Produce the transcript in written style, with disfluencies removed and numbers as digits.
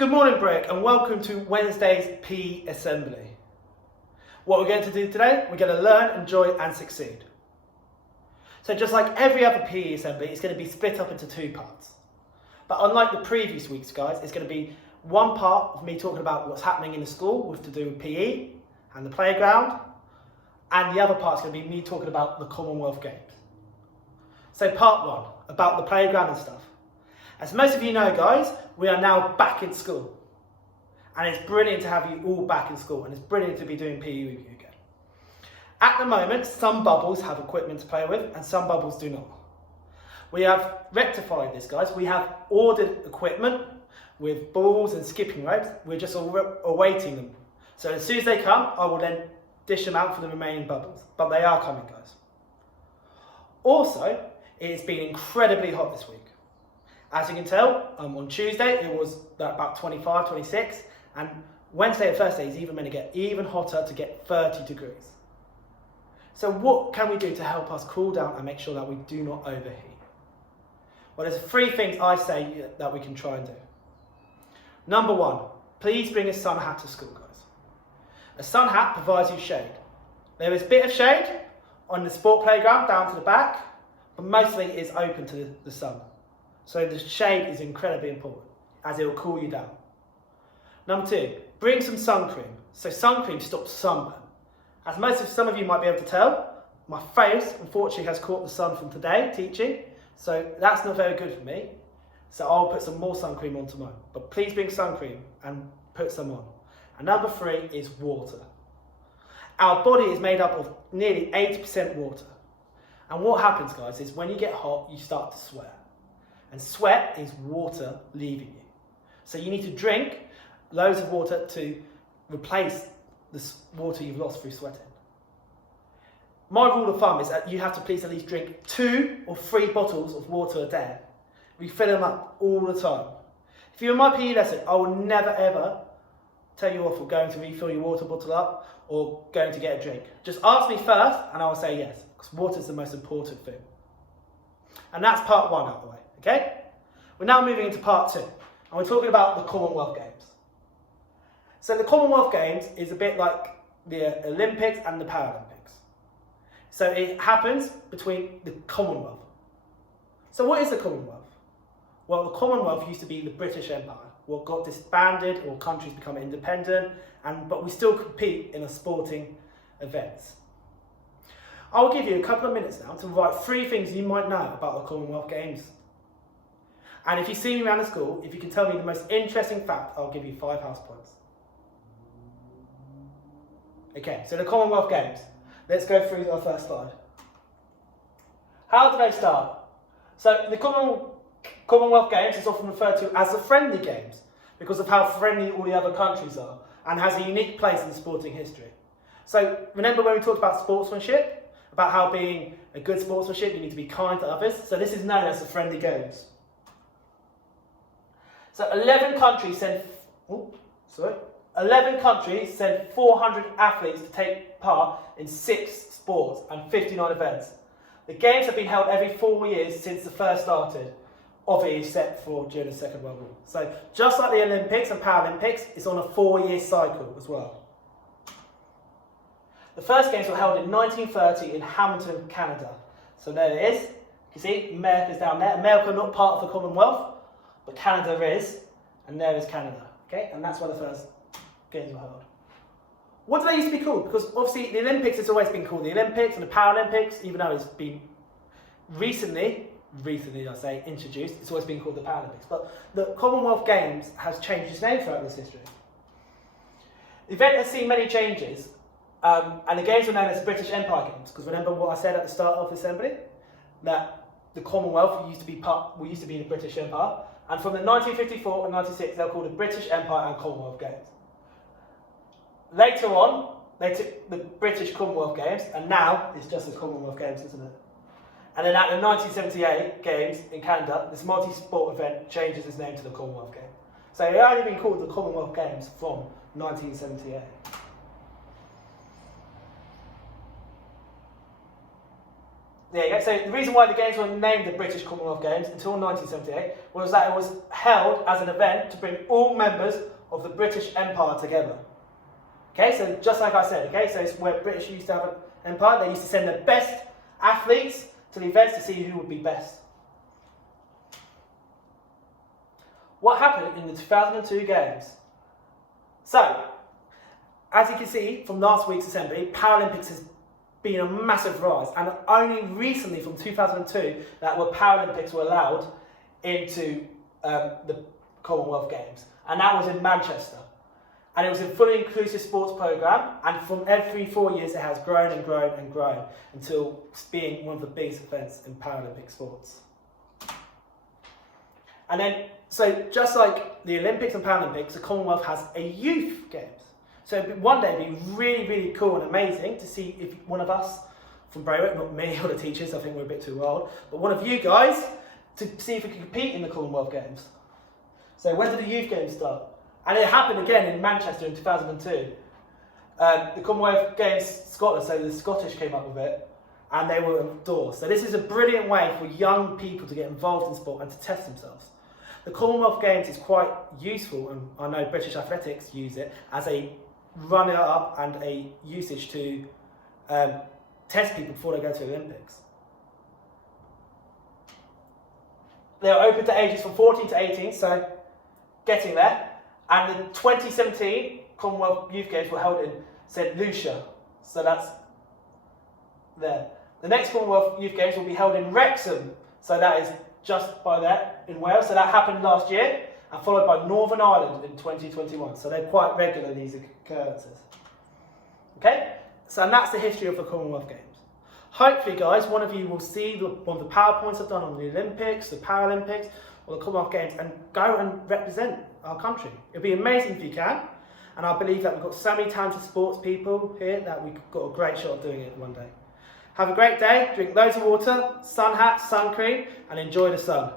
Good morning, Brick, and welcome to Wednesday's PE Assembly. What we're going to do today, we're going to learn, enjoy and succeed. So just like every other PE Assembly, it's going to be split up into two parts. But unlike the previous weeks, guys, it's going to be one part of me talking about what's happening in the school with to do with PE and the playground, and the other part's going to be me talking about the Commonwealth Games. So part one, about the playground and stuff. As most of you know, guys, we are now back in school. And it's brilliant to have you all back in school, and it's brilliant to be doing PE with you again. At the moment, some bubbles have equipment to play with, and some bubbles do not. We have rectified this, guys. We have ordered equipment with balls and skipping ropes. We're just awaiting them. So as soon as they come, I will then dish them out for the remaining bubbles. But they are coming, guys. Also, it's been incredibly hot this week. As you can tell, on Tuesday it was about 25, 26, and Wednesday and Thursday is even meant to get even hotter, to get 30 degrees. So what can we do to help us cool down and make sure that we do not overheat? Well, there's three things I say that we can try and do. Number one, please bring a sun hat to school, guys. A sun hat provides you shade. There is a bit of shade on the sport playground down to the back, but mostly it's open to the sun. So the shade is incredibly important, as it will cool you down. Number two, bring some sun cream. So sun cream stops sunburn. As some of you might be able to tell, my face unfortunately has caught the sun from today teaching, so that's not very good for me. So I'll put some more sun cream on tomorrow. But please bring sun cream and put some on. And number three is water. Our body is made up of nearly 80% water. And what happens, guys, is when you get hot, you start to sweat. And sweat is water leaving you. So you need to drink loads of water to replace the water you've lost through sweating. My rule of thumb is that you have to please at least drink 2 or 3 bottles of water a day. Refill them up all the time. If you're in my PE lesson, I will never ever tell you off for going to refill your water bottle up or going to get a drink. Just ask me first and I will say yes, because water is the most important thing. And that's part one out of the way. Okay? We're now moving into part two, and we're talking about the Commonwealth Games. So the Commonwealth Games is a bit like the Olympics and the Paralympics. So it happens between the Commonwealth. So what is the Commonwealth? Well, the Commonwealth used to be the British Empire. What got disbanded, or countries become independent, but we still compete in a sporting events. I'll give you a couple of minutes now to write 3 things you might know about the Commonwealth Games. And if you see me around the school, if you can tell me the most interesting fact, I'll give you 5 house points. Okay, so the Commonwealth Games. Let's go through our first slide. How do they start? So the Commonwealth Games is often referred to as the friendly games because of how friendly all the other countries are and has a unique place in sporting history. So remember when we talked about sportsmanship, about how being a good sportsmanship, you need to be kind to others? So this is known as the friendly games. So 11 countries sent 400 athletes to take part in 6 sports and 59 events. The games have been held every 4 years since the first started, obviously except for during the Second World War. So just like the Olympics and Paralympics, it's on a 4-year cycle as well. The first games were held in 1930 in Hamilton, Canada. So there it is. You see, America's down there. America not part of the Commonwealth, but Canada is, and there is Canada, okay? And that's where the first games were held. What do they used to be called? Because obviously the Olympics has always been called the Olympics and the Paralympics, even though it's been recently I say, introduced, it's always been called the Paralympics. But the Commonwealth Games has changed its name throughout this history. The event has seen many changes, and the games were known as the British Empire Games, because remember what I said at the start of the assembly? That the Commonwealth used to be in the British Empire, and from the 1954 and 96 they were called the British Empire and Commonwealth Games. Later on, they took the British Commonwealth Games, and now it's just the Commonwealth Games, isn't it? And then at the 1978 Games in Canada, this multi-sport event changes its name to the Commonwealth Games. So it only been called the Commonwealth Games from 1978. There you go. So the reason why the games were named the British Commonwealth Games until 1978 was that it was held as an event to bring all members of the British Empire together. Okay, so just like I said, okay, so it's where British used to have an empire. They used to send their best athletes to the events to see who would be best. What happened in the 2002 games? So, as you can see from last week's assembly, Paralympics has been a massive rise, and only recently from 2002 that Paralympics were allowed into the Commonwealth Games, and that was in Manchester. And it was a fully inclusive sports programme, and from every 4 years it has grown and grown and grown until being one of the biggest events in Paralympic sports. And then, so just like the Olympics and Paralympics, the Commonwealth has a youth games. So one day it'd be really, really cool and amazing to see if one of us from Braywick, not me or the teachers, I think we're a bit too old, but one of you guys, to see if we can compete in the Commonwealth Games. So when did the youth games start? And it happened again in Manchester in 2002. The Commonwealth Games Scotland, so the Scottish came up with it, and they were endorsed. So this is a brilliant way for young people to get involved in sport and to test themselves. The Commonwealth Games is quite useful, and I know British Athletics use it as a runner-up and a usage to test people before they go to the Olympics. They are open to ages from 14 to 18, so getting there. And the 2017 Commonwealth Youth Games were held in St Lucia, so that's there. The next Commonwealth Youth Games will be held in Wrexham, so that is just by there in Wales. So that happened last year, and followed by Northern Ireland in 2021. So they're quite regular, these occurrences. Okay, so and that's the history of the Commonwealth Games. Hopefully, guys, one of you will see one of the PowerPoints I've done on the Olympics, the Paralympics, or the Commonwealth Games, and go and represent our country. It'll be amazing if you can, and I believe that we've got so many talented sports people here that we've got a great shot of doing it one day. Have a great day, drink loads of water, sun hat, sun cream, and enjoy the sun.